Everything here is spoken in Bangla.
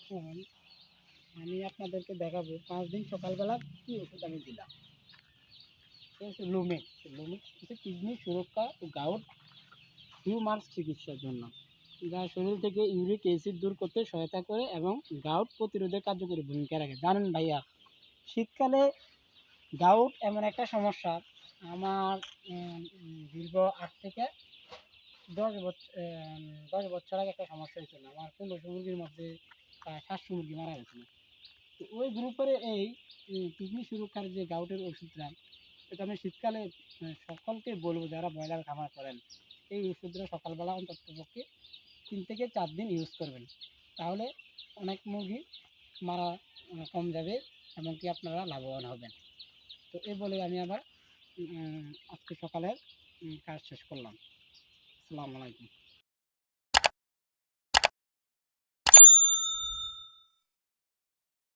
এখন আমি আপনাদেরকে দেখাবো, পাঁচ দিন সকালবেলা কী ওষুধ আমি দিলাম। এটা হচ্ছে লুমেক লুমেক হচ্ছে কিডনি সুরক্ষা ও গাউট হিউমার্স চিকিৎসার জন্য। যা শরীর থেকে ইউরিক অ্যাসিড দূর করতে সহায়তা করে এবং গাউট প্রতিরোধে কার্যকরী ভূমিকা রাখে। জানেন ভাইয়া, শীতকালে গাউট এমন একটা সমস্যা। আমার দীর্ঘ আট থেকে দশ বছর দশ বছর আগে একটা সমস্যা হয়েছিল। আমার ষোলোশো মুরগির মধ্যে প্রায় সাতশো মুরগি মারা গেছিল তো ওই গ্রুপের এই কিডনি সুরক্ষার যে গাউটের ওষুধটা, এটা আমি শীতকালে সকলকে বলব যারা ব্রয়লার খামার করেন, এই ওষুধটা সকালবেলা অন্তত পক্ষে তিন থেকে চার দিন ইউজ করবেন। তাহলে অনেক মুরগি মারা কম যাবে এমনকি আপনারা লাভবান হবেন। তো এই বলে আমি আবার আজকে সকালের কাজ শেষ করলাম। আসসালামু আলাইকুম।